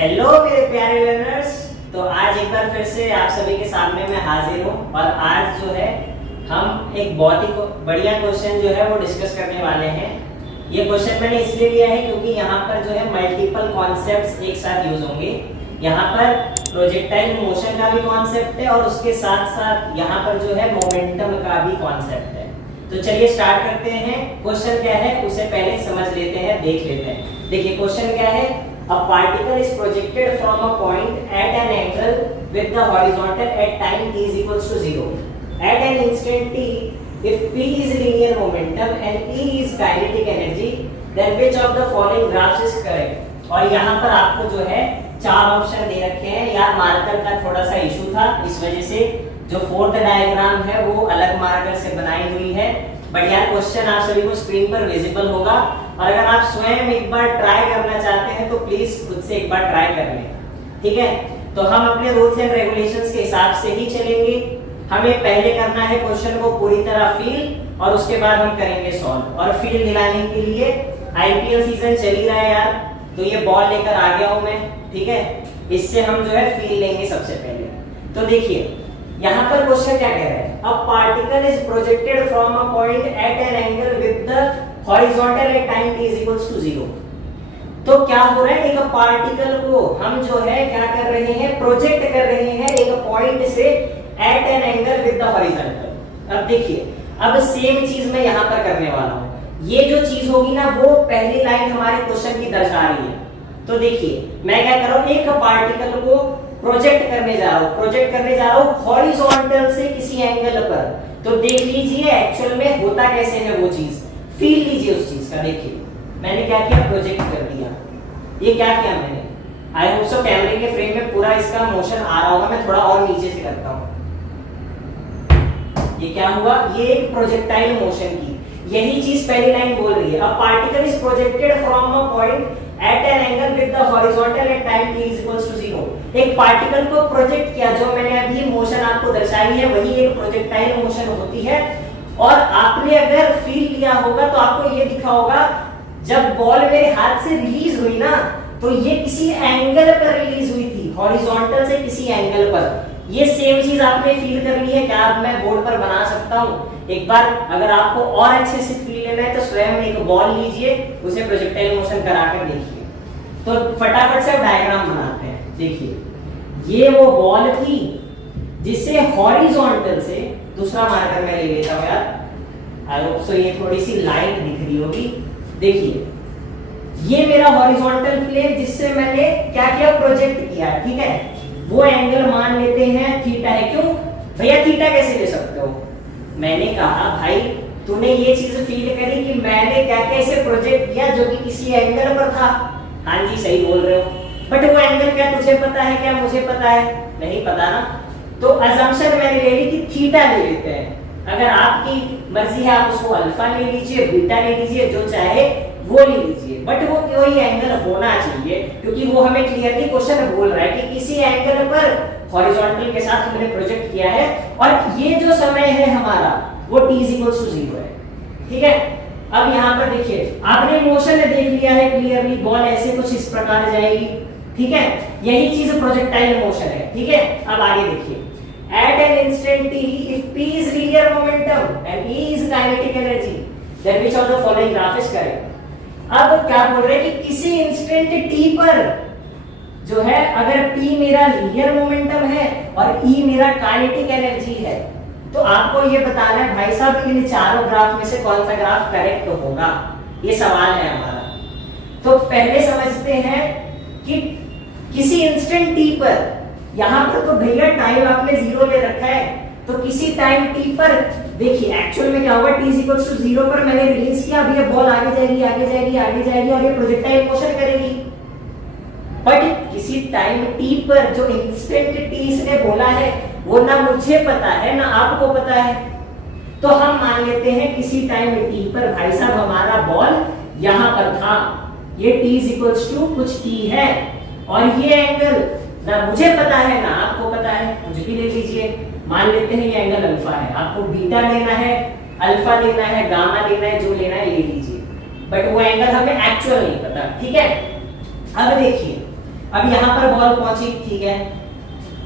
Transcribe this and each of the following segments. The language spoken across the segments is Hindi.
हेलो मेरे प्यारे लर्नर्स। तो आज एक बार फिर से आप सभी के सामने मैं हाजिर हूँ और आज जो है हम एक बहुत ही बढ़िया क्वेश्चन जो है वो डिस्कस करने वाले हैं। ये क्वेश्चन मैंने इसलिए लिया है क्योंकि यहाँ पर जो है मल्टीपल कॉन्सेप्ट्स एक साथ यूज होंगे। यहाँ पर प्रोजेक्टाइल मोशन का भी कॉन्सेप्ट है और उसके साथ साथ यहाँ पर जो है मोमेंटम का भी कॉन्सेप्ट है। तो चलिए स्टार्ट करते हैं। क्वेश्चन क्या है उसे पहले समझ लेते हैं, देख लेते हैं। देखिए क्वेश्चन क्या है, a particle is projected from a point at an angle with the horizontal at time t is equals to 0 at an instant t. If p is linear momentum and e is kinetic energy, then which of the following graphs is correct? और यहाँ पर आपको जो है चार ऑप्शन दे रखे हैं। यार मार्कर का थोड़ा सा इशू था, इस वजह से जो फोर्थ डायग्राम है वो अलग मार्कर से बनाई हुई है, बट यार क्वेश्चन आप सभी को स्क्रीन पर विजिबल होगा। और अगर आप स्वयं एक बार ट्राई करना चाहते हैं तो प्लीज खुद से एक बार ट्राई कर लें, ठीक है। तो हम अपने रूल्स एंड रेगुलेशंस के हिसाब से ही चलेंगे। हमें पहले करना है क्वेश्चन को पूरी तरह फील और उसके बाद हम करेंगे सॉल्व। और फील दिलाने के लिए आईपीएल सीजन चल ही रहा है यार, तो ये बॉल लेकर आ गया हूं मैं, ठीक है। इससे हम जो है फील लेंगे सबसे पहले। तो देखिए यहाँ पर क्वेश्चन क्या कह रहा है, a particle is projected from a point at an angle with the horizontal at time t is equals to 0। तो क्या हो रहा है, एक पार्टिकल को हम जो है क्या कर रहे हैं, प्रोजेक्ट कर रहे हैं एक पॉइंट से at an angle with the horizontal. अब देखिए अब सेम चीज मैं यहाँ पर करने वाला हूँ। ये जो चीज होगी ना वो पहली लाइन हमारे क्वेश्चन की दर्शा रही है। तो देखिए मैं क्या कर रहा हूँ, एक पार्टिकल को प्रोजेक्ट करने जा रहा हूँ हॉरिजॉन्टल से किसी एंगल पर। तो देख लीजिए एक्चुअल में होता कैसे है वो चीज, फील लीजिए उस चीज का। देखिए मैंने क्या किया, प्रोजेक्ट कर दिया। ये क्या किया मैंने, आई होप सो कैमरे के फ्रेम में पूरा इसका मोशन आ रहा होगा, मैं थोड़ा और नीचे से करता हूँ। ये क्या हुआ, ये एक प्रोजेक्टाइल मोशन की यही चीज पहली लाइन बोल रही है। A particle is projected from a point at an angle with the horizontal at time t is equals to 0। एक पार्टिकल को प्रोजेक्ट किया, जो मैंने अभी मोशन आपको दर्शाई है वही एक प्रोजेक्टाइल मोशन होती है। और आपने अगर फील लिया होगा तो आपको ये दिखा होगा, जब बॉल मेरे हाथ से रिलीज हुई ना तो ये किसी एंगल पर रिलीज हुई थी, हॉरिजॉन्टल से किसी एंगल पर। ये सेम चीज आपने फील कर ली है क्या, अब मैं बोर्ड पर बना सकता हूँ। एक बार अगर आपको और अच्छे से फील लेना है तो स्वयं एक बॉल लीजिए, उसे प्रोजेक्टाइल मोशन कराकर देखिए। तो फटाफट से डायग्राम बनाते हैं। देखिए ये वो बॉल थी जिसे हॉरिजॉन्टल से, दूसरा मार्कर मैं ले लेता हूं यार, आई होप सो ये थोड़ी सी लाइट दिख रही होगी। देखिए ये मेरा हॉरिजॉन्टल प्लेन जिससे मैंने क्या किया, प्रोजेक्ट किया, ठीक है। वो एंगल मान लेते हैं थीटा है। क्यों भैया, थीटा कैसे ले सकते हो? मैंने कहा भाई तूने ये चीज फील करी कि मैंने क्या क्या इसे प्रोजेक्ट किया जो कि किसी एंगल पर था। हाँ जी सही बोल रहे हो, बट वो एंगल क्या तुझे पता है, क्या मुझे पता है? नहीं पता ना। तो अजम्पशन मैंने ले ली कि थीटा ले लेते हैं। अगर आपकी मर्जी है आप उसको अल्फा ले लीजिए, बीटा ले लीजिए, जो चाहे वो ले लीजिए, बट वो कोई एंगल होना चाहिए, क्योंकि वो हमें क्लियरली क्वेश्चन बोल रहा है कि किसी एंगल पर हॉरिजॉन्टल के साथ हमने प्रोजेक्ट किया है और ये जो समय है हमारा वो t is equals to 0 है, ठीक है। अब यहाँ पर देखिए आपने मोशन देख लिया है क्लियरली, बॉल ऐसे कुछ इस प्रकार जाएगी, ठीक है। यही चीज प्रोजेक्टाइल मोशन है, ठीक है। अब आगे देखिए, at an instant t if p is linear momentum and e is kinetic energy then which of the following graph is correct। अब क्या बोल रहे हैं कि किसी इंस्टेंट t पर जो है अगर p मेरा लीनियर मोमेंटम है और e मेरा काइनेटिक एनर्जी है, तो आपको ये बताना है भाई साहब इन चारों ग्राफ में से कौन सा ग्राफ करेक्ट होगा, ये सवाल है हमारा। तो पहले समझते हैं कि किसी इंस्टेंट t पर, यहां पर तो भैया टाइम आपने 0 ले रखा है, तो किसी टाइम t पर देखिए एक्चुअल में क्या होगा, t is equals to 0 पर मैंने रिलीज किया, अभी ये बॉल आगे जाएगी आगे जाएगी आगे जाएगी और ये प्रोजेक्टाइल मोशन करेगी। बट किसी टाइम t पर जो इंस्टेंट t इसने बोला है वो ना मुझे पता है ना आपको पता है, तो हम मान लेते हैं किसी टाइम t पर भाई साहब हमारा बॉल यहां पर था, ये t is equals to कुछ t है और ये एंगल ना मुझे पता है ना आपको पता है, मुझे भी ले लीजिए। मान लेते हैं ये एंगल अल्फा है, आपको बीटा लेना है, अल्फा लेना है, गामा लेना है, जो लेना है ले लीजिए, बट वो एंगल हमें एक्चुअल नहीं पता, ठीक है। अब देखिए अब यहाँ पर बॉल पहुंची, ठीक है,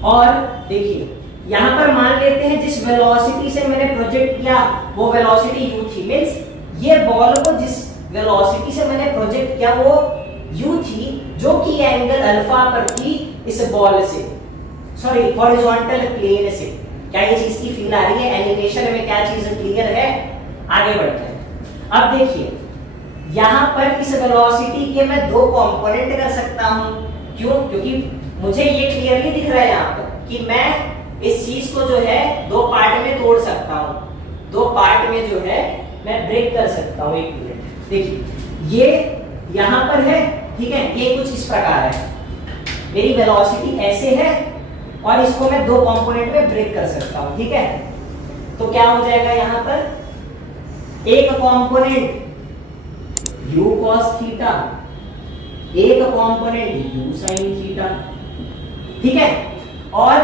और देखिए यहाँ पर मान लेते हैं जिस वेलोसिटी से मैंने प्रोजेक्ट किया वो वेलोसिटी u थी, मींस ये बॉल को जिस वेलोसिटी से मैंने प्रोजेक्ट किया वो u थी, जो कि एंगल अल्फा पर थी इस बॉल से, सॉरी हॉरिजॉन्टल प्लेन से। क्या ये चीज की फील आ रही है? एनिमेशन में क्या चीज क्लियर है? आगे बढ़ते हैं। अब देखिए यहाँ पर इस वेलोसिटी के मैं दो कंपोनेंट कर सकता हूँ। क्यों? क्योंकि मुझे ये क्लियरली दिख रहा है यहाँ पर कि मैं इस चीज को जो है दो पार्ट में तोड़ सकता हूँ, दो पार्ट में जो है मैं ब्रेक कर सकता हूँ। एक मिनट देखिए, ये यहाँ पर है, ठीक है, ये कुछ इस प्रकार है, मेरी वेलोसिटी ऐसे है और इसको मैं दो कंपोनेंट में ब्रेक कर सकता हूँ, ठीक है। तो क्या हो जाएगा यहाँ पर, एक कंपोनेंट u cos थीटा, एक कंपोनेंट u sin थीटा, ठीक है। और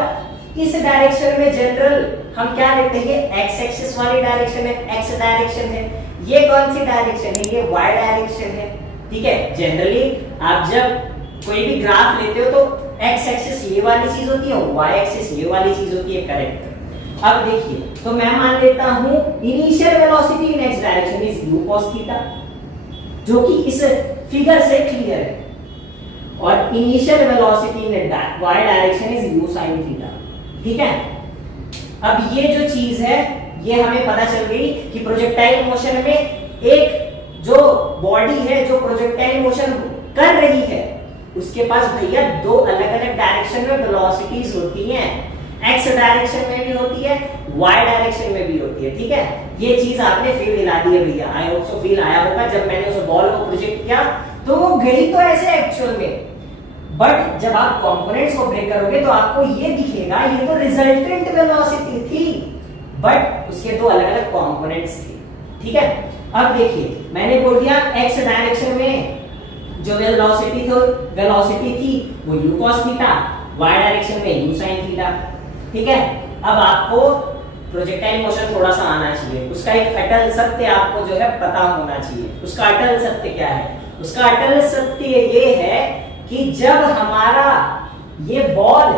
इस डायरेक्शन में जनरल हम क्या लेते हैं, x एक्सिस वाली डायरेक्शन है, x डायरेक्शन है। ये कौन सी डायरेक्शन है? ये y डायरेक्शन है, ठीक है। जनरली आप जब कोई भी ग्राफ लेते हो तो x एक्सिस ये वाली चीज होती है, y एक्सिस ये वाली चीज होती है, करेक्ट। अब देखिए, तो मैं मान लेता हूं initial velocity in x direction is u cos theta, जो कि इस फिगर से क्लियर है, और initial velocity in y direction is u sin theta, ठीक है। अब ये जो चीज है ये हमें पता चल गई कि प्रोजेक्टाइल मोशन में एक जो बॉडी है जो प्रोजेक्टाइल मोशन कर रही है उसके पास भैया दो अलग अलग डायरेक्शन में वेलोसिटीज होती हैं, x डायरेक्शन में भी होती है, y डायरेक्शन में भी होती है, ठीक है। ये चीज आपने फील दिला दी है भैया, आई होप सो फील आया होगा। जब मैंने उस बॉल को प्रोजेक्ट किया तो वो गई तो ऐसे एक्चुअल में, बट जब आप कंपोनेंट्स को ब्रेक करोगे तो आपको ये दिखेगा ये तो रिजल्टेंट वेलोसिटी थी, बट उसके दो अलग अलग कंपोनेंट्स थे, ठीक है। अब देखिए मैंने बोल दिया x डायरेक्शन में जो वेलोसिटी थी वो u cos theta, y direction में u sin थीटा, ठीक है। अब आपको प्रोजेक्टाइल मोशन थोड़ा सा आना चाहिए, उसका एक अटल सत्य आपको जो है पता होना चाहिए। उसका अटल सत्य क्या है? उसका अटल सत्य ये है कि जब हमारा ये बॉल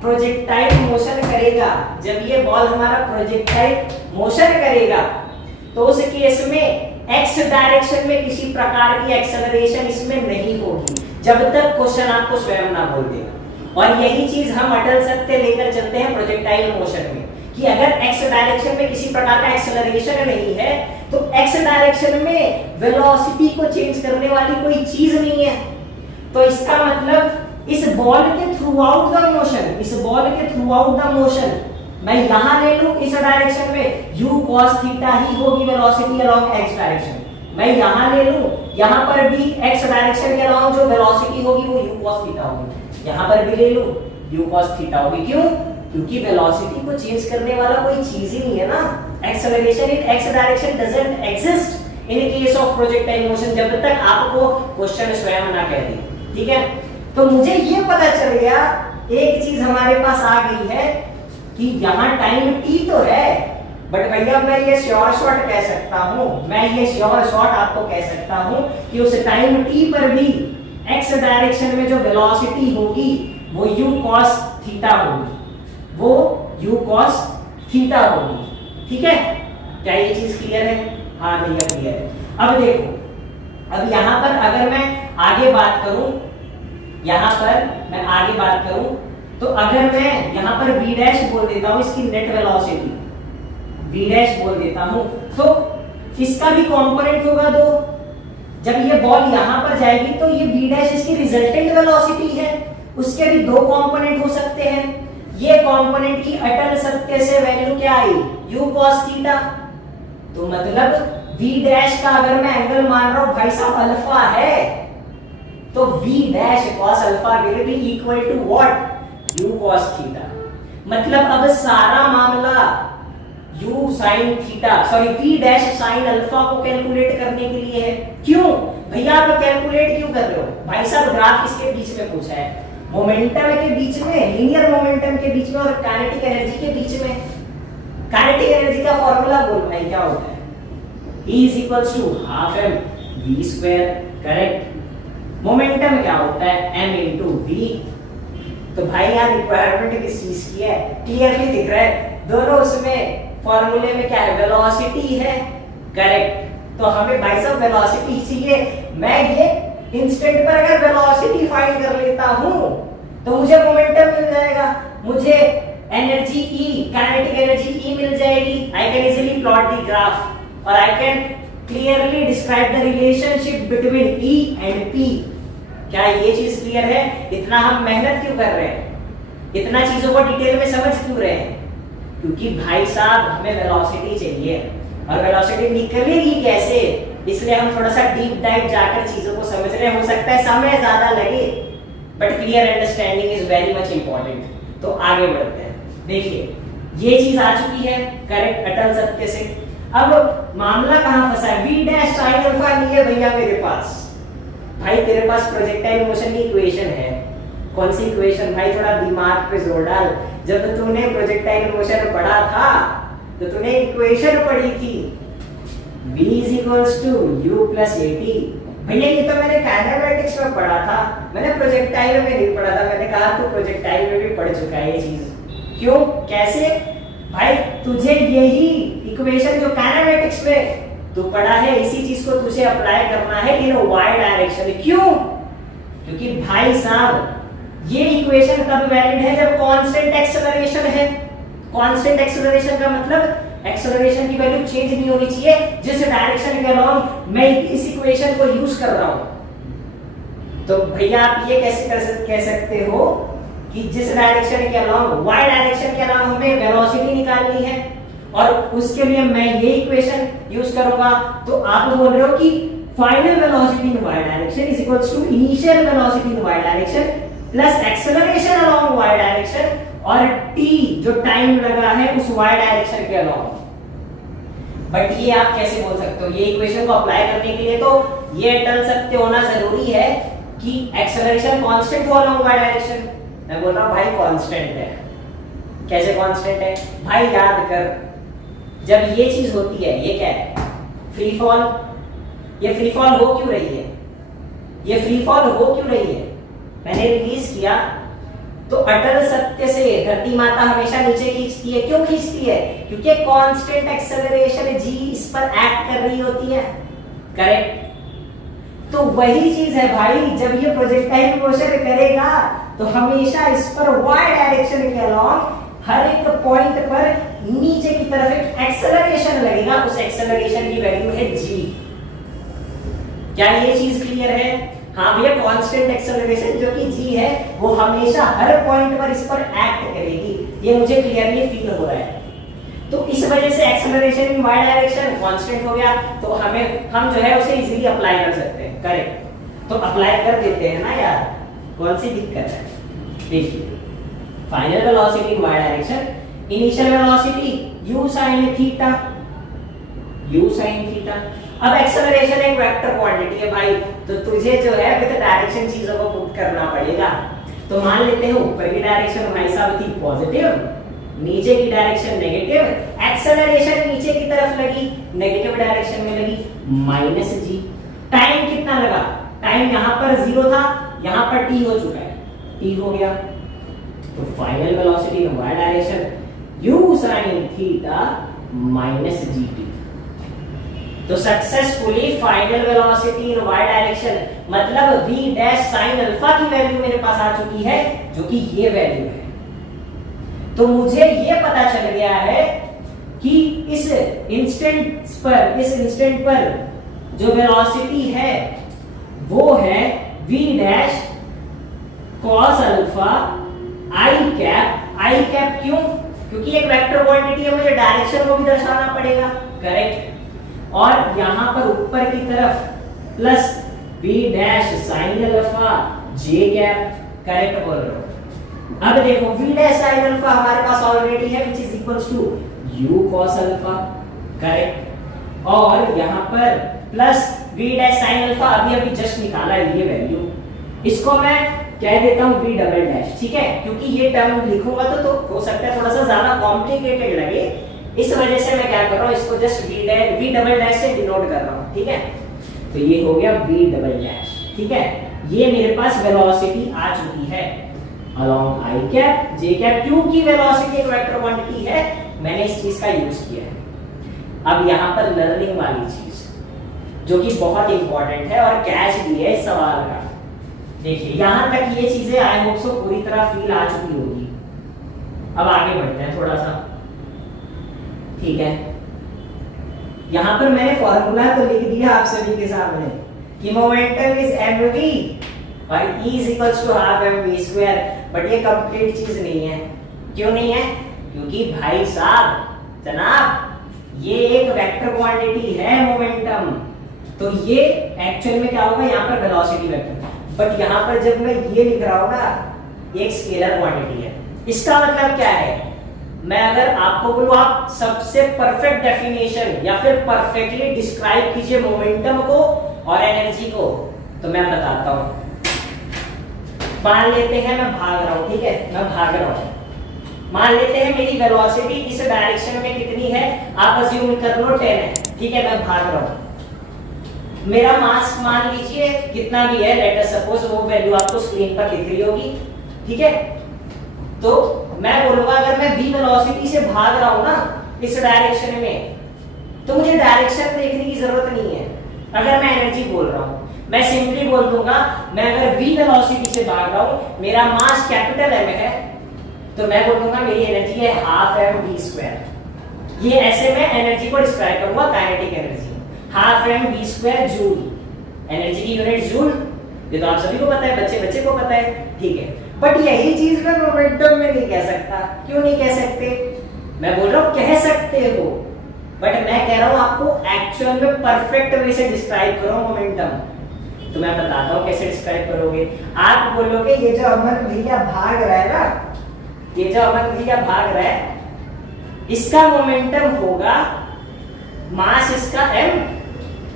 प्रोजेक्टाइल मोशन करेगा, जब ये बॉल हमारा प्रोजेक्टाइल मोशन करेगा तो उस केस में x डायरेक्शन में किसी प्रकार की एक्सेलरेशन इसमें नहीं होगी जब तक क्वेश्चन आपको स्वयं ना बोल देगा। और यही चीज हम अटल सत्य लेकर चलते हैं प्रोजेक्टाइल मोशन में कि अगर x डायरेक्शन में किसी प्रकार का एक्सेलरेशन नहीं है तो x डायरेक्शन में वेलोसिटी को चेंज करने वाली कोई चीज नहीं है। तो इसका मतलब इस बॉल के थ्रू आउट द मोशन मैं यहां ले लूं इस डायरेक्शन में u cos थीटा ही होगी वेलोसिटी अलोंग x डायरेक्शन, मैं यहां ले लूं यहां पर भी x डायरेक्शन के अलोंग जो वेलोसिटी होगी वो u cos थीटा होगी, यहां पर भी ले लूं u cos थीटा होगी। क्यों? क्योंकि वेलोसिटी को चेंज करने वाला कोई चीज ही नहीं है ना। Acceleration in x direction doesn't exist in case of projectile motion जब तक आपको क्वेश्चन स्वयं ना कह दे, ठीक है। तो मुझे ये पता चल गया, एक चीज हमारे पास आ गई है कि यहाँ टाइम t तो है, बट भैया मैं ये श्योर शॉट कह सकता हूँ, आपको कह सकता हूँ कि उस टाइम t पर भी x डायरेक्शन में जो वेलोसिटी होगी वो u cos थीटा होगी, ठीक है। क्या ये चीज क्लियर है? हाँ भैया क्लियर है। अब देखो, अब यहाँ पर अगर मैं आगे बात करूं तो अगर मैं यहाँ पर v डैश बोल देता हूँ, इसकी नेट वेलोसिटी v डैश बोल देता हूँ, तो इसका भी कंपोनेंट होगा दो। जब ये बॉल यहाँ पर जाएगी तो ये v डैश इसकी रिजल्टेंट वेलोसिटी है, उसके भी दो कंपोनेंट हो सकते हैं। ये कंपोनेंट की अटल सत्य से वैल्यू क्या आई? u cos theta. तो मतलब v डैश का अगर मैं एंगल मान रहा हूं भाई साहब अल्फा है, तो v dash cos alpha will be equal to what? u cos theta. मतलब अब सारा मामला u sin theta, sorry v dash sin alpha को कैलकुलेट करने के लिए है। क्यों भैया आप कैलकुलेट क्यों कर रहे हो? भाई साहब ग्राफ इसके बीच में पूछा है, मोमेंटम के बीच में, लीनियर मोमेंटम के बीच में और काइनेटिक एनर्जी के बीच में। काइनेटिक एनर्जी का फॉर्मूला बोल भाई क्या होता है? E is equals to half m v square, correct. Momentum क्या होता है m इंटू वी। तो भाई यहाँ रिक्वायरमेंट किस चीज की है, क्लियरली दिख रहा है दोनों उसमें फॉर्मूले में क्या है, वेलोसिटी है, करेक्ट। तो हमें भाई साहब वेलोसिटी चाहिए, मैं ये इंस्टेंट पर अगर वेलोसिटी फाइंड कर लेता हूं तो मुझे मोमेंटम मिल जाएगा, मुझे energy E, kinetic energy E मिल जाएगी। I can easily plot the graph और I can clearly describe the relationship between E and P। क्या ये चीज क्लियर है? इतना हम मेहनत क्यों कर रहे हैं, इतना चीजों को डिटेल में समझ क्यों रहे हैं? क्योंकि भाई साहब हमें वेलोसिटी चाहिए और वेलोसिटी निकलेगी कैसे, इसलिए हम थोड़ा सा डीप डाइव जाकर चीजों को समझ रहे हैं। हो सकता है समय ज्यादा लगे but clear understanding is very much important. तो आगे बढ़ते हैं। देखिए ये चीज आ चुकी है करेक्ट अटल सत्य से। अब मामला कहां फंसा है, v डैश sin अल्फा नहीं है भैया मेरे पास। भाई तेरे पास प्रोजेक्टाइल मोशन की इक्वेशन है, कौन सी इक्वेशन भाई, थोड़ा दिमाग पे जोर डाल। जब तूने प्रोजेक्टाइल मोशन पढ़ा था तो तूने इक्वेशन पढ़ी थी v u + at। भैया ये तो मैंने काइनेमैटिक्स में पढ़ा था, मैंने प्रोजेक्टाइल में नहीं पढ़ा था। मैंने कहा तू प्रोजेक्टाइल में भी पढ़ चुका है ये चीज, क्यों कैसे? भाई तुझे यही इक्वेशन जो काइनेमैटिक्स में तू पढ़ा है इसी चीज को तुझे अप्लाई करना है इन वाई डायरेक्शन। क्यों? क्योंकि भाई साहब ये इक्वेशन तब वैलिड है जब कांस्टेंट एक्सेलरेशन है। कांस्टेंट एक्सेलरेशन का मतलब एक्सेलरेशन की वैल्यू चेंज नहीं होनी चाहिए जिस डायरेक्शन के अलोंग मैं इस इक्वेशन को यूज कर रहा हूं। तो भैया आप ये कैसे कह सकते हो कि जिस डायरेक्शन के अलोंग y डायरेक्शन के अलोंग हमें वेलोसिटी निकालनी है और उसके लिए मैं ये इक्वेशन यूज करूंगा, तो आप बोल रहे हो कि final velocity in y direction is equals to initial velocity in y direction plus acceleration along y direction और t जो टाइम लगा है उस y डायरेक्शन के अलोंग। बट ये आप कैसे बोल सकते हो, ये इक्वेशन को अप्लाई करने के लिए तो ये अटल सत्य होना जरूरी है कि एक्सेलरेशन कांस्टेंट हो अलोंग y डायरेक्शन। मैं बोल रहा हूं भाई कांस्टेंट है। कैसे कांस्टेंट है भाई, याद कर जब ये चीज होती है, ये क्या है, फ्री फॉल। ये फ्री फॉल हो क्यों रही है, ये फ्री फॉल हो क्यों रही है, मैंने रिलीज किया तो अटल सत्य से धरती माता हमेशा नीचे खींचती है। क्यों खींचती है? क्योंकि कांस्टेंट एक्सेलरेशन g इस पर एक्ट कर रही होती है, करेक्ट। तो वही चीज है भाई, जब ये प्रोजेक्टाइल मोशन करेगा तो हमेशा इस पर y डायरेक्शन के अलोंग हर एक पॉइंट पर नीचे की तरफ एक एक्सेलरेशन लगेगा, उस एक्सेलरेशन की वैल्यू है g। क्या ये चीज क्लियर है? हाँ भैया, कांस्टेंट एक्सेलरेशन जो कि g है वो हमेशा हर पॉइंट पर इस पर एक्ट करेगी, ये मुझे क्लियरली फील हो रहा है। तो इस वजह से acceleration in y direction constant हो गया, तो हम जो है उसे इजीली अप्लाई कर सकते हैं, करेक्ट। तो अप्लाई कर देते हैं ना यार, कौन सी दिक्कत है? देखिए final velocity in y direction, initial velocity u sin theta, u sin theta. अब एक्सेलरेशन एक वेक्टर क्वांटिटी है भाई, तो तुझे जो है विद डायरेक्शन चीजों को पुट करना पड़ेगा। तो मान लेते हैं ऊपर की डायरेक्शन भाई साहब थी पॉजिटिव, नीचे की डायरेक्शन नेगेटिव, एक्सेलरेशन नीचे की तरफ लगी, नेगेटिव डायरेक्शन में लगी -g। टाइम कितना लगा? टाइम यहाँ पर 0 था, यहाँ पर t हो चुका है, t हो गया। तो final velocity in y direction u sin theta -gt। तो successfully final velocity in y direction मतलब v डैश sin अल्फा की वैल्यू मेरे पास आ चुकी है, जो कि ये वैल्यू है। तो मुझे ये पता चल गया है कि इस इंस्टेंट पर जो वेलोसिटी है वो है v dash cos alpha i cap. क्यों? क्योंकि एक वेक्टर क्वांटिटी है, मुझे डायरेक्शन को भी दर्शाना पड़ेगा, करेक्ट। और यहां पर ऊपर की तरफ plus v dash sin alpha j cap, correct बोल रहा हूं। अब देखो v डैश sin अल्फा हमारे पास ऑलरेडी है which is equals to u cos alpha, correct. और यहां पर plus v dash sin alpha अभी जस्ट निकाला है ये वैल्यू, इसको मैं कह देता हूं v डबल डैश, ठीक है। क्योंकि ये टर्म लिखूंगा तो हो सकता है थोड़ा सा ज्यादा कॉम्प्लिकेटेड लगे, इस वजह से मैं क्या कर रहा हूं, इसको जस्ट v डबल डैश से डिनोट कर रहा हूं, ठीक है। तो ये हो गया v डबल डैश, ठीक है। ये मेरे पास वेलोसिटी आ चुकी है अलोंग आई कैप जे कैप, क्योंकि वेलोसिटी एक वेक्टर क्वांटिटी है, मैंने इस चीज का यूज किया है। अब यहाँ पर लर्निंग वाली चीज जो कि बहुत इंपॉर्टेंट है और कैच भी है इस सवाल का। देखिए यहां तक ये चीजें आई होप सो पूरी तरह फील आ चुकी होगी। अब आगे बढ़ते हैं थोड़ा सा, ठीक है। यहां पर मैंने फॉर्मूला तो लिख दिया आप सभी के सामने कि मोमेंटम इज mv और E is equals to half mv square, but ये कंप्लीट चीज नहीं है। क्यों नहीं है? क्योंकि भाई साहब जनाब ये एक वेक्टर क्वांटिटी है मोमेंटम, तो ये एक्चुअल में क्या होगा यहाँ पर वेलोसिटी वेक्टर, बट यहाँ पर जब मैं ये लिख रहा हूँ ना एक स्केलर क्वांटिटी है। इसका मतलब क्या है? मैं अगर आपको बोलूं आप सबसे परफेक्ट डेफिनेशन या फिर परफेक्टली डिस्क्राइब कीजिए मोमेंटम को और एनर्जी को, तो मैं बताता हूं। मान लेते हैं मैं भाग रहा हूं, ठीक है, मैं भाग रहा हूं। मान लेते हैं मेरी वेलोसिटी इस डायरेक्शन में कितनी है, आप अज्यूम कर लो 10 है, ठीक है, मैं भाग रहा हूं। मेरा मास मान लीजिए कितना भी है, लेट अस सपोज वो वैल्यू आपको स्क्रीन पर दिख रही होगी, ठीक है। तो मैं बोलूंगा अगर मैं v वेलोसिटी से भाग रहा हूं ना इस डायरेक्शन में, तो मुझे डायरेक्शन देखने की जरूरत नहीं है। अगर मैं एनर्जी बोल रहा हूं, मैं सिंपली बोल दूंगा मैं अगर v वेलोसिटी से भाग रहा हूं, मेरा मास कैपिटल M है, तो मैं बोल दूंगा मेरी एनर्जी है हाफ mv स्क्वायर। ये ऐसे मैं एनर्जी को डिस्क्राइब करूंगा, kinetic energy half mv square joule. Energy की यूनिट जूल, ये तो आप सभी को पता है, बच्चे बच्चे को पता है, ठीक है। बट यही चीज मैं मोमेंटम में नहीं कह सकता। क्यों नहीं कह सकते? मैं बोल रहा हूं कह सकते हो, बट मैं कह रहा हूं आपको एक्चुअल में परफेक्ट वे से डिस्क्राइब करो मोमेंटम। तो मैं बताता हूं कैसे डिस्क्राइब करोगे। आप बोलोगे ये जो अमन भैया भाग रहा है ना, ये जो अमन भैया भाग रहा है, इसका मोमेंटम होगा मास इसका m,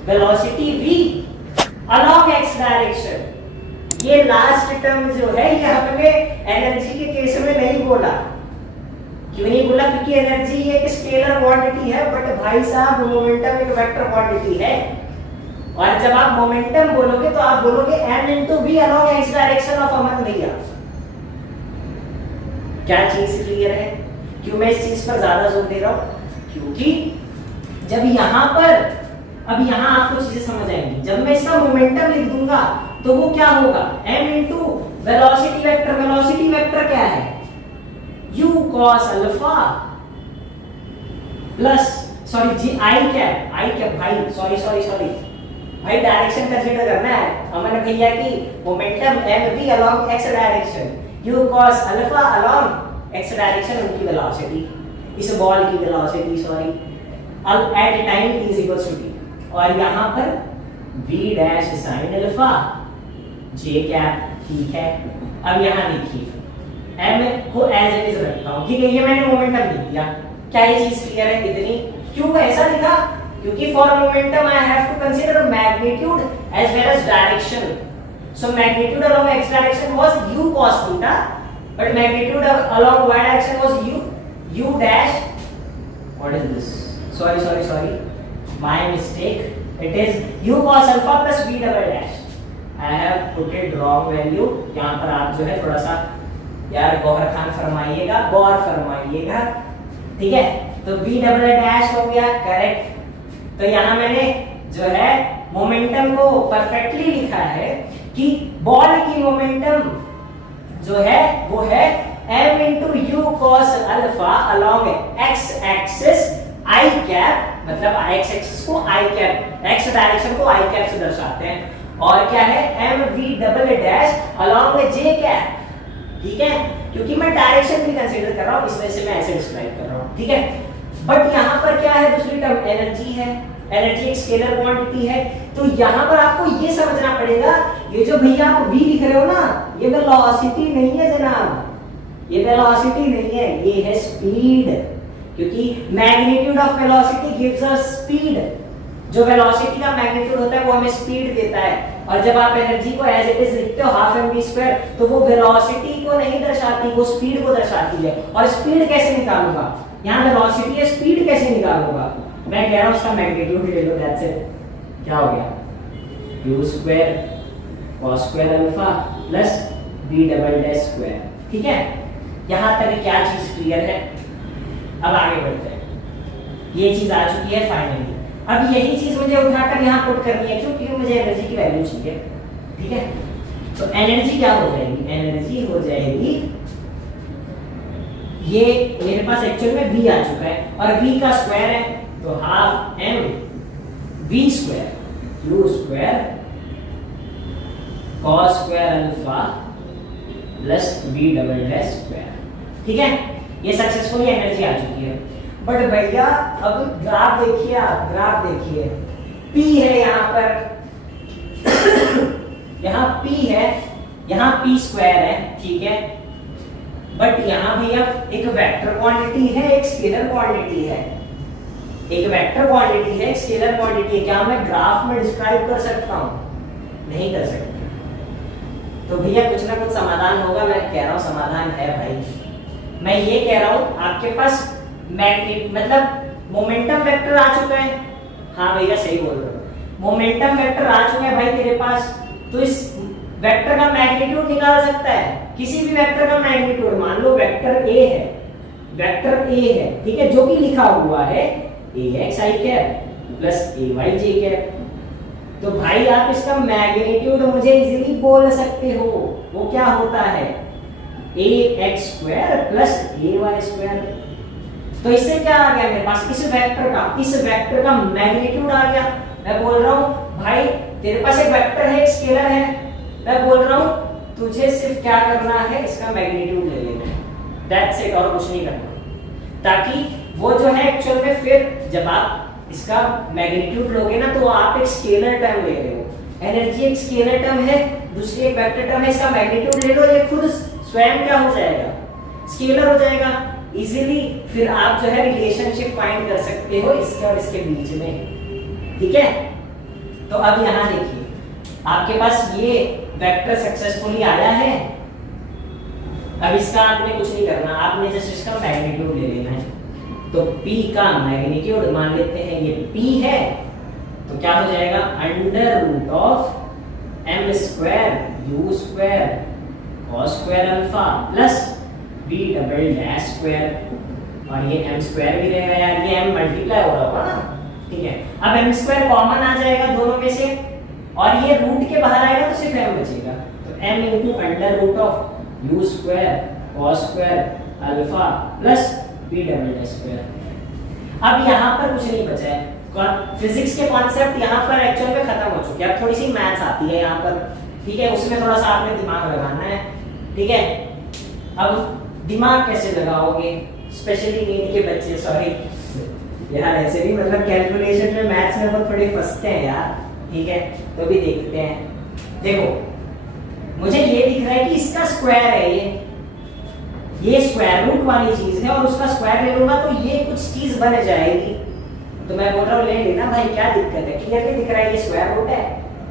velocity v along x direction. ये लास्ट टर्म जो है ये हमने एनर्जी के केस में नहीं बोला। क्यों नहीं बोला? क्योंकि एनर्जी एक स्केलर क्वांटिटी है, बट भाई साहब मोमेंटम एक वेक्टर क्वांटिटी है। और जब आप मोमेंटम बोलोगे तो आप बोलोगे m into v along x direction of Aman भैया। क्या चीज क्लियर है? क्यों मैं इस चीज पर ज्यादा जोर दे रहा हूं? क्योंकि जब यहां पर, अब यहां आपको चीजें समझ आएंगी। जब मैं इसका मोमेंटम लिख दूंगा तो वो क्या होगा? m into velocity vector. Velocity vector क्या है? u cos alpha plus sorry जी आई कैप भाई सॉरी भाई डायरेक्शन कंसीडर करना है अमन भैया की। Momentum mv along x direction, u cos alpha along x direction उनकी वेलोसिटी, इस बॉल की वेलोसिटी सॉरी, अब at time t is equals to t। और यहां पर v dash sin alpha j cap, ठीक है। अब यहां लिखिए m को एज इट इज रखता हूं, ठीक है। ये मैंने मोमेंटम लिख दिया। क्या ये चीज क्लियर है इतनी? क्यों ऐसा लिखा? क्योंकि for momentum I have to consider magnitude as well as direction. So magnitude along x direction was u cos theta, but magnitude along y direction was u dash, what is this, sorry my mistake, it is u cos alpha plus v double dash। I have put it wrong value। यहाँ पर आप जो है थोड़ा सा यार गौर फरमाइएगा, ठीक है। तो v डबल डैश हो गया करेक्ट। तो यहाँ मैंने जो है मोमेंटम को परफेक्टली लिखा है कि बॉल की मोमेंटम जो है वो है m into u cos alpha along x axis i cap, मतलब x एक्सिस को i कैप, x डायरेक्शन को i कैप से दर्शाते हैं। और क्या है? mv double dash along j cap, ठीक है। क्योंकि मैं डायरेक्शन भी कंसीडर कर रहा हूं, इस वजह से मैं ऐसे डिस्क्राइब कर रहा हूं, ठीक है। बट यहां पर क्या है? दूसरी टर्म एनर्जी है। एनर्जी एक स्केलर क्वांटिटी है, तो यहां पर आपको ये समझना पड़ेगा, ये जो भैया आप v लिख रहे हो ना, ये वेलोसिटी नहीं है जनाब, ये वेलोसिटी नहीं है, ये है स्पीड। क्योंकि magnitude of velocity gives us speed. जो वेलोसिटी का मैग्नीट्यूड होता है वो हमें स्पीड देता है। और जब आप एनर्जी को एज इट इज लिखते हो हाफ mv स्क्वायर, तो वो वेलोसिटी को नहीं दर्शाती, वो स्पीड को दर्शाती है। और स्पीड कैसे निकालूंगा? यहाँ वेलोसिटी है, स्पीड कैसे निकालूंगा? मैं कह रहा हूँ उसका मैग्नीट्यूड ले लो, दैट्स इट। क्या हो गया? u square cos square alpha plus b double dash square. ठीक है, यहां तक क्या चीज क्लियर है? अब आगे बढ़ते हैं। ये चीज आ चुकी है फाइनली। अब यही चीज मुझे उठाकर यहाँ पुट करनी है क्योंकि मुझे एनर्जी की वैल्यू चाहिए। ठीक है, तो एनर्जी क्या हो जाएगी? एनर्जी हो जाएगी, ये मेरे पास एक्चुअल में v आ चुका है और v का स्क्वायर है तो half m v square q square cos square alpha plus b double dash square. ठीक है, ये सक्सेसफुली एनर्जी आ चुकी है। बट भैया अब ग्राफ देखिए, आप ग्राफ देखिए, p है यहाँ पर यहाँ p है, यहाँ p स्क्वायर है। ठीक है, बट यहाँ भैया एक वेक्टर क्वांटिटी है, एक स्केलर क्वांटिटी है। एक वेक्टर क्वांटिटी है, एक स्केलर क्वांटिटी है। क्या मैं ग्राफ में डिस्क्राइब कर सकता हूँ? नहीं कर सकता। तो भैया कुछ ना कुछ समाधान होगा। मैं कह रहा हूँ समाधान है भाई। मैं ये कह रहा हूँ आपके पास मैग्नेट मतलब मोमेंटम वेक्टर आ चुका है। हाँ भैया सही बोल रहे हो, मोमेंटम वेक्टर आ चुका है भाई तेरे पास। तो इस वेक्टर का मैग्नीट्यूड निकाल सकता है, किसी भी वेक्टर का मैग्नीट्यूड। मान लो वेक्टर ए है, वेक्टर ए है, ठीक है, जो कि लिखा हुआ है ax i cap plus ay j cap. तो भाई आप इसका मैग्नीट्यूड मुझे इजीली बोल सकते हो, वो क्या होता है? ax square plus ay square. तो इससे क्या आ गया मेरे पास? इस वेक्टर का मैग्नीट्यूड आ गया। मैं बोल रहा हूं भाई तेरे पास एक वेक्टर है, एक स्केलर है। मैं बोल रहा हूं तुझे सिर्फ क्या करना है? इसका मैग्नीट्यूड ले लेना है, दैट्स इट, और कुछ नहीं करना। ताकि वो जो है एक्चुअल में फिर जब आप इसका मैग्नीट्यूड लोगे ना तो आप एक स्केलर टर्म ले रहे हो। एनर्जी एक स्केलर टर्म है, दूसरी एक वेक्टर टर्म है, इसका मैग्नीट्यूड ले लो, ये खुद स्वयं क्या हो जाएगा? स्केलर हो जाएगा। इजीली फिर आप जो है रिलेशनशिप फाइंड कर सकते हो इसके और इसके बीच में। ठीक है, तो अब यहां देखिए आपके पास ये वेक्टर सक्सेसफुली आया है। अब इसका आपने कुछ नहीं करना, आपने जस्ट इसका मैग्नीट्यूड ले लेना है। तो p का मैग्नीट्यूड मान लेते हैं ये p है, तो क्या हो जाएगा? Under root of m square u square cos square alpha plus b double dash square. और ये m स्क्वायर भी रहेगा यार, ये m मल्टीप्लाई हो रहा होगा ना। ठीक है, अब m स्क्वायर कॉमन आ जाएगा दोनों में से और ये रूट के बाहर आएगा तो सिर्फ m बचेगा। तो m into under root of u square cos square alpha plus b double dash square. अब यहाँ पर कुछ नहीं बचा है, फिजिक्स के कॉन्सेप्ट यहाँ पर एक्चुअल में खत्म हो चुके हैं। अब थोड़ी सी मैथ्स आती है यहाँ पर। ठीक है, उसमें थोड़ा सा आपने दिमाग लगाना है। ठीक है, अब दिमाग कैसे लगाओगे? स्पेशली नीड के बच्चे, सॉरी यार, ऐसे भी मतलब कैलकुलेशन में मैथ्स में वो थोड़े फंसते हैं यार। ठीक है, तो भी देखते हैं। देखो मुझे ये दिख रहा है कि इसका स्क्वायर है, ये स्क्वायर रूट वाली चीज है और उसका स्क्वायर ले लूंगा तो ये कुछ चीज बन जाएगी। तो मैं बोल रहा हूँ ले लेना भाई, क्या दिक्कत है? क्लियरली दिख रहा है ये स्क्वायर रूट है,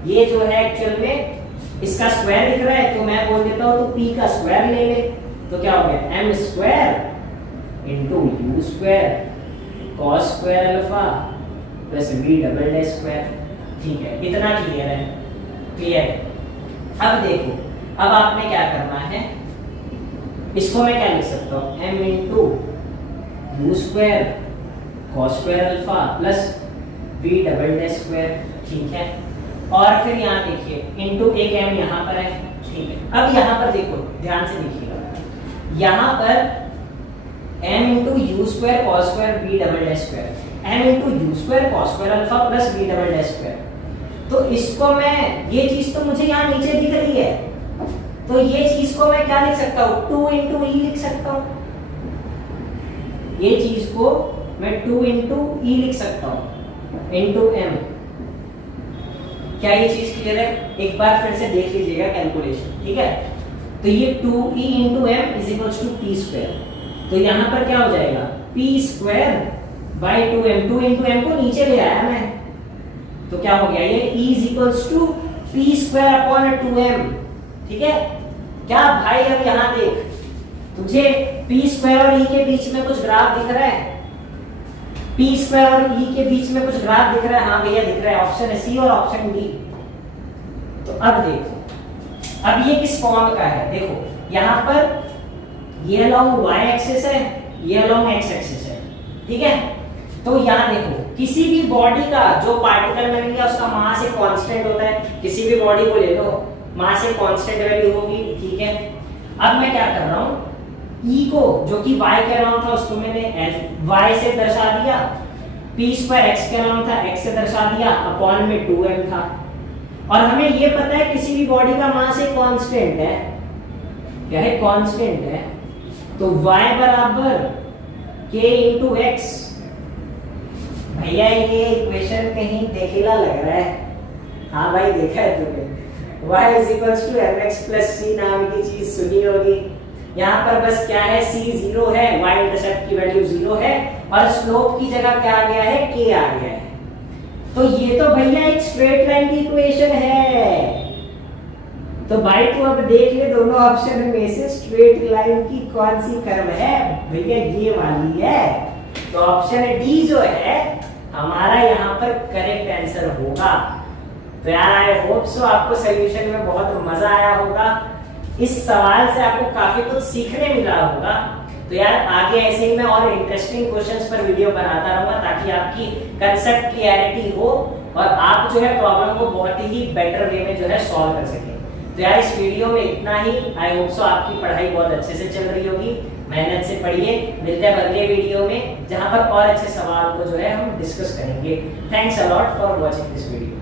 ये जो है एक्चुअल में इसका स्क्वायर दिख रहा है। तो मैं बोल देता हूँ तो p का स्क्वायर ले ले, तो क्या हो गया? m square into u square cos square alpha plus b double dash square. ठीक है, इतना क्लियर है? क्लियर है। अब देखो, अब आपने क्या करना है, इसको मैं क्या लिख सकता हूँ? m into you square cos square alpha plus b double dash square. ठीक है, और फिर यहाँ देखिए इंटू एक m यहाँ पर है। ठीक है, अब यहाँ पर देखो, ध्यान से देखिएगा, यहाँ पर m into you square cos square b double dash square, m into you square cos square alpha plus b double dash square. तो इसको मैं, ये चीज तो मुझे यहाँ नीचे दिख रही है, तो ये चीज को मैं क्या लिख सकता हूँ? 2 इंटू ई लिख सकता हूँ। ये चीज को मैं 2 इंटू ई लिख सकता हूँ इंटू एम। क्या ये चीज क्लियर है? एक बार फिर से देख लीजिएगा कैलकुलेशन। ठीक है, तो ये 2e into M is equals to P square. तो यहाँ पर क्या हो जाएगा? P square by 2m। 2 into M को नीचे ले आया मैं, तो क्या हो गया? ये e is equals to P square upon 2m। ठीक है, क्या भाई? अब यहाँ देख, तुझे p स्क्वायर और e के बीच में कुछ ग्राफ दिख रहा है? p स्क्वायर और e के बीच में कुछ ग्राफ दिख रहा है? हाँ भैया दिख रहा है, ऑप्शन है सी और ऑप्शन डी। तो अब देखो, अब ये किस फॉर्म का है, देखो यहाँ पर ये अलोंग y एक्सिस है, ये अलोंग x एक्सिस है, ठीक है। तो यहाँ देखो किसी भी बॉडी का जो पार्टिकल में मिलेगा उसका मास एक कांस्टेंट होता है, किसी भी बॉडी को ले लो मास एक कांस्टेंट वैल्यू होगी, ठीक है। अब मैं क्या कर रहा हूँ, E को जो कि y के अराउंड था उसको मैंने y से दर्शा दिया, p स्क्वायर x के अराउंड था x से दर्शा दिया, अपॉन में 2m था। और हमें ये पता है किसी भी बॉडी का मास एक कांस्टेंट है, क्या है, कांस्टेंट है, तो y बराबर k इंटू एक्स। भैया ये इक्वेशन कहीं देखिला लग रहा है, हाँ भाई देखा है तुमने, y is equals to mx plus c नाम की चीज सुनी होगी। यहाँ पर बस क्या है, c 0 है, y इंटरसेप्ट की वैल्यू 0 है, और स्लोप की जगह क्या आ गया है, k आ गया है। तो ये तो भैया एक स्ट्रेट लाइन की इक्वेशन है। तो भाई तू अब देख ले दोनों ऑप्शन में से स्ट्रेट लाइन की कौन सी कर्व है, भैया ये वाली है। तो ऑप्शन डी जो है हमारा यहाँ पर करेक्ट आंसर होगा। तो यार आई होप सो आपको सॉल्यूशन में बहुत मजा आया होगा, इस सवाल से आपको काफी कुछ सीखने मिला होगा। तो यार आगे ऐसे ही मैं और इंटरेस्टिंग क्वेश्चंस पर वीडियो बनाता रहूंगा ताकि आपकी कंसेप्ट क्लैरिटी हो और आप जो है प्रॉब्लम को बहुत ही बेटर वे में जो है सॉल्व कर सकें। तो यार इस वीडियो में इतना ही। आई होप सो आपकी पढ़ाई बहुत अच्छे से चल रही होगी, मेहनत से पढ़िए। मिलते हैं अगले वीडियो में जहां पर और अच्छे सवाल को जो है हम डिस्कस करेंगे। Thanks a lot for watching this video.